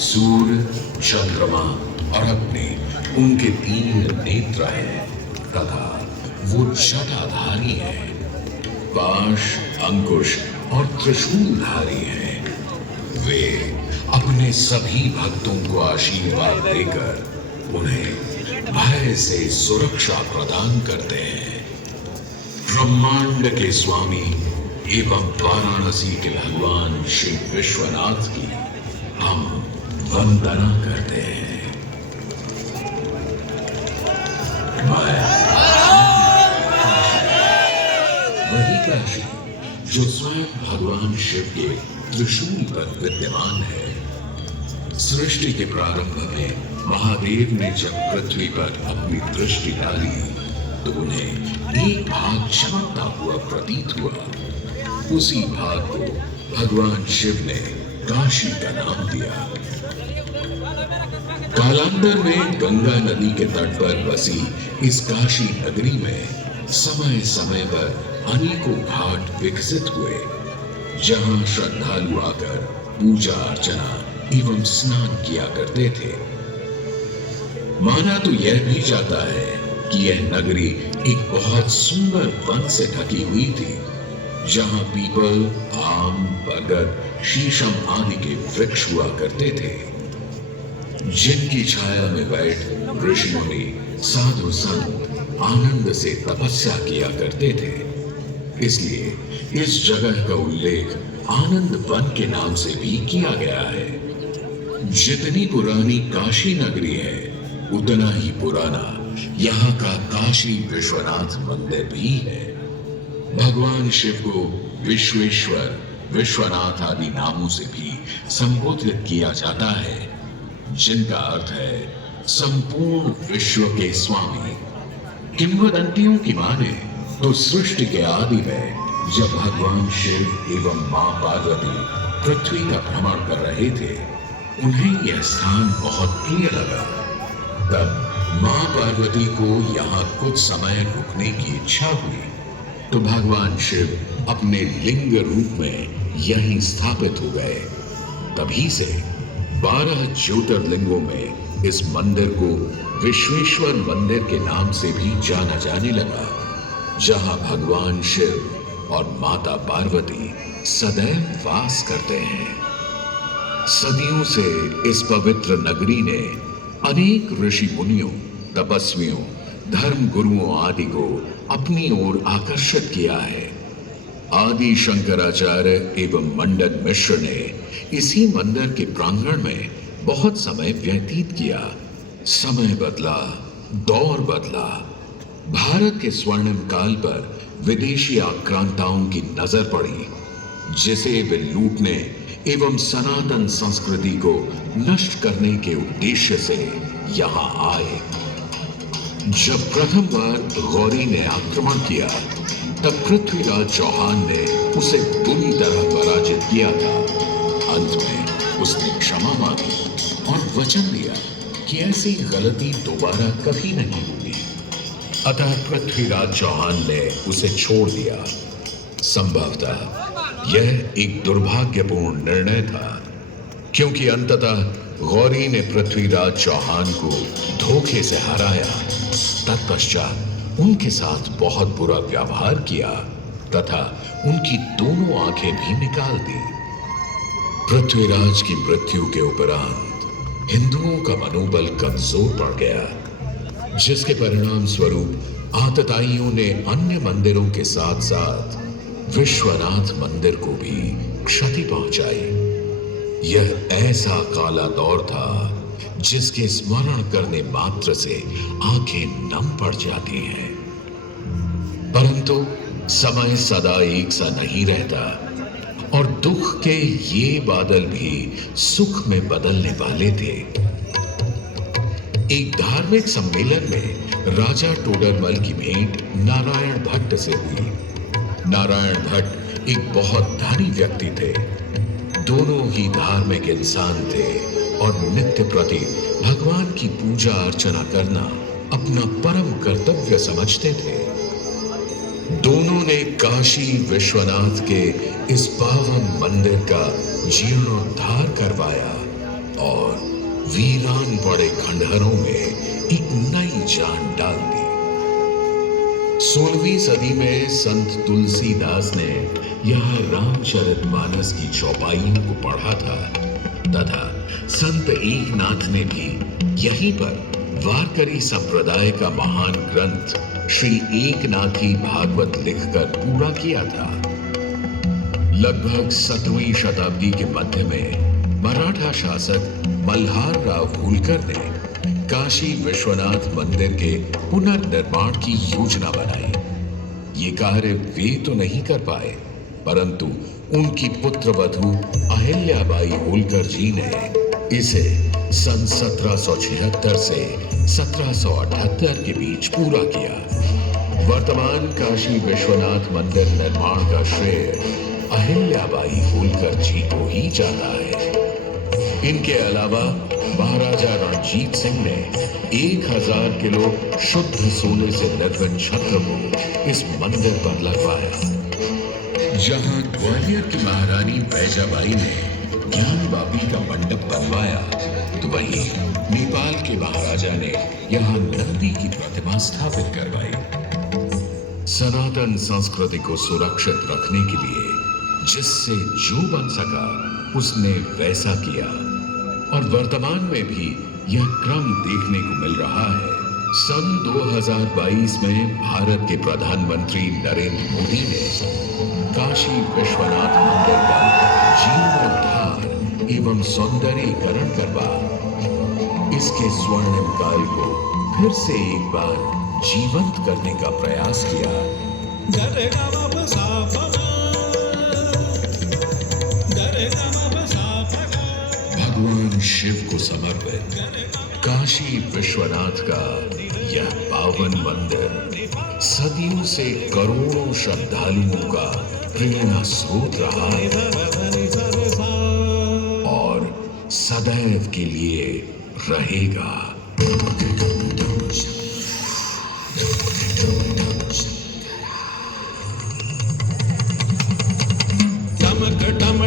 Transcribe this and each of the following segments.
सूर्य, चंद्रमा और अग्नि उनके तीन नेत्र हैं तथा वो जटाधारी हैं। पाश, अंकुश और त्रिशूलधारी हैं। वे अपने सभी भक्तों को आशीर्वाद देकर उन्हें भय से सुरक्षा प्रदान करते हैं। ब्रह्मांड के स्वामी एवं वाराणसी के भगवान श्री विश्वनाथ की हम वंदना करते हैं। वही काशी जो स्वयं भगवान शिव के त्रिशूल पर विद्यमान है। सृष्टि के प्रारंभ में महादेव ने जब पृथ्वी पर अपनी दृष्टि डाली तो उन्हें एक भाग चमकता हुआ प्रतीत हुआ। उसी भाग को भगवान शिव ने काशी का नाम दिया। कालांतर में गंगा नदी के तट पर बसी इस काशी नगरी में समय समय पर अनेकों घाट विकसित हुए, जहां श्रद्धालु आकर पूजा अर्चना एवं स्नान किया करते थे। माना तो यह भी जाता है कि यह नगरी एक बहुत सुंदर वन से ढकी हुई थी, जहां पीपल, आम, बरगद, शीशम आदि के वृक्ष हुआ करते थे, जिनकी छाया में बैठ ऋषियों ने साधु संत आनंद से तपस्या किया करते थे। इसलिए इस जगह का उल्लेख आनंद वन के नाम से भी किया गया है। जितनी पुरानी काशी नगरी है उतना ही पुराना यहाँ का काशी विश्वनाथ मंदिर भी है। भगवान शिव को विश्वेश्वर, विश्वनाथ आदि नामों से भी संबोधित किया जाता है, जिनका अर्थ है संपूर्ण विश्व के स्वामी। किंवदंतियों की माने तो सृष्टि के आदि में जब भगवान शिव एवं मां पार्वती पृथ्वी का भ्रमण कर रहे थे, उन्हें यह स्थान बहुत प्रिय लगा। तब मां पार्वती को यहाँ कुछ समय रुकने की इच्छा हुई, तो भगवान शिव अपने लिंग रूप में यहीं स्थापित हो गए। तभी से 12 ज्योतिर्लिंगों में इस मंदिर को विश्वेश्वर मंदिर के नाम से भी जाना जाने लगा, जहां भगवान शिव और माता पार्वती सदैव वास करते हैं। सदियों से इस पवित्र नगरी ने अनेक ऋषि मुनियों, तपस्वियों, धर्म गुरुओं आदि को अपनी ओर आकर्षित किया है। आदि शंकराचार्य एवं मंडन मिश्र ने इसी मंदिर के प्रांगण में बहुत समय व्यतीत किया। समय बदला, दौर बदला। भारत के स्वर्णिम काल पर विदेशी आक्रांताओं की नजर पड़ी, जिसे वे लूटने एवं सनातन संस्कृति को नष्ट करने के उद्देश्य से यहाँ आए। जब प्रथम बार गौरी ने आक्रमण किया, तब पृथ्वीराज चौहान ने उसे बुरी तरह पराजित किया था। अंत में उसने क्षमा मांगी और वचन दिया कि ऐसी गलती दोबारा कभी नहीं होगी। अतः पृथ्वीराज चौहान ने उसे छोड़ दिया। संभवतः यह एक दुर्भाग्यपूर्ण निर्णय था, क्योंकि अंततः गौरी ने पृथ्वीराज चौहान को धोखे से हराया। तत्पश्चात उनके साथ बहुत बुरा व्यवहार किया तथा उनकी दोनों आंखें भी निकाल दी। पृथ्वीराज की मृत्यु के उपरांत हिंदुओं का मनोबल कमजोर पड़ गया, जिसके परिणाम स्वरूप आतताइयों ने अन्य मंदिरों के साथ साथ विश्वनाथ मंदिर को भी क्षति पहुंचाई। यह ऐसा काला दौर था जिसके स्मरण करने मात्र से आंखें नम पड़ जाती हैं। परंतु समय सदा एक सा नहीं रहता और दुख के ये बादल भी सुख में बदलने वाले थे। एक धार्मिक सम्मेलन में राजा टोडरमल की भेंट नारायण भट्ट से हुई। नारायण भट्ट एक बहुत धनी व्यक्ति थे। दोनों ही धार्मिक इंसान थे और नित्य प्रति भगवान की पूजा अर्चना करना अपना परम कर्तव्य समझते थे। दोनों ने काशी विश्वनाथ के इस पावन मंदिर का जीर्णोद्धार करवाया और वीरान पड़े खंडहरों में एक नई जान डाल दी। 16वीं सदी में संत तुलसीदास ने यहाँ रामचरितमानस की चौपाइयों को पढ़ा था तथा संत एकनाथ ने भी यहीं पर वारकरी संप्रदाय का महान ग्रंथ श्री एकनाथी भागवत लिखकर पूरा किया था। लगभग 17वीं शताब्दी के मध्य में मराठा शासक मल्हार राव होलकर ने काशी विश्वनाथ मंदिर के पुनर्निर्माण की योजना बनाई। ये कार्य वे तो नहीं कर पाए, परंतु उनकी पुत्रवधू अहिल्याबाई होलकर जी ने इसे सन 1776 से 1778 के बीच पूरा किया। वर्तमान काशी विश्वनाथ मंदिर निर्माण का श्रेय अहिल्याबाई होलकर जी को ही जाता है। इनके अलावा महाराजा रणजीत सिंह ने 1000 किलो शुद्ध सोने से निर्मित छत्र को इस मंदिर पर लगवाया। जहां ग्वालियर की महारानी बैजाबाई ने ज्ञानवापी का मंडप बनवाया, तो वहीं नेपाल के महाराजा ने यहाँ नंदी की प्रतिमा स्थापित करवाई। सनातन संस्कृति को सुरक्षित रखने के लिए जिससे जो बन सका उसने वैसा किया और वर्तमान में भी यह क्रम देखने को मिल रहा है। सन 2022 में भारत के प्रधानमंत्री नरेंद्र मोदी ने काशी विश्वनाथ मंदिर का जीर्णोद्धार एवं सौंदर्यीकरण करवा इसके स्वर्णिम काल को फिर से एक बार जीवंत करने का प्रयास किया। भगवान शिव को समर्पित काशी विश्वनाथ का यह पावन मंदिर सदियों से करोड़ों श्रद्धालुओं का प्रेरणा स्रोत रहा और सदैव के लिए रहेगा।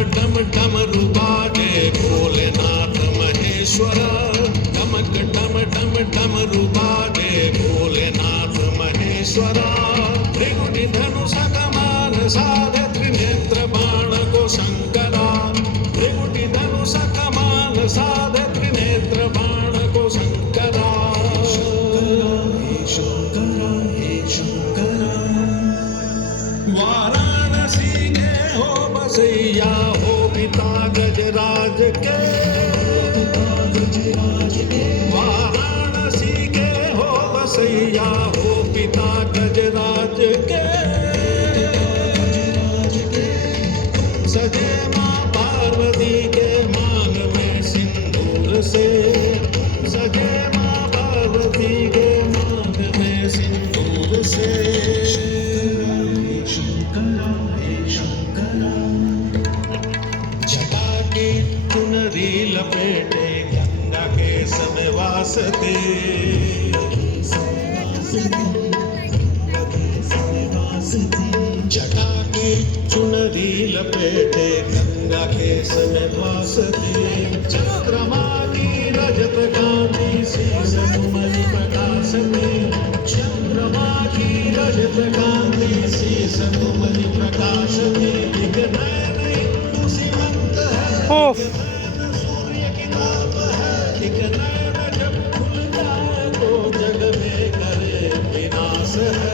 डम डमरू बाजे भोलेनाथ महेश्वर, डमक डम डम डमरू बाजे भोलेनाथ महेश्वर। त्रिगुणि धनुष कमान साध त्रिनेत्र बाण को शंकरा, त्रिगुणि धनुष कमान साध त्रिनेत्र बाण को शंकरा। वाराणसी के हो बसैया हो पिता गजराज के, वाराणसी के हो बसैया हो पिता गजराज के। सजे माँ पार्वती के मांग में सिंदूर से, सजे माँ पार्वती के मांग में सिंदूर से। चुनरी लपेटे गंगा के समय वास्ते, जटा की चुनरी लपेटे गंगा के समय वास्ते। चंद्रमा की रजत कांति शीश सुमन प्रकाशते, चंद्रमा की रजत कांति शीश सुमन प्रकाशते। एक नयन हिंदू सीमंत है, सूर्य की ताप है। एक नयन जब खुल जाए तो जग में करे विनाश है।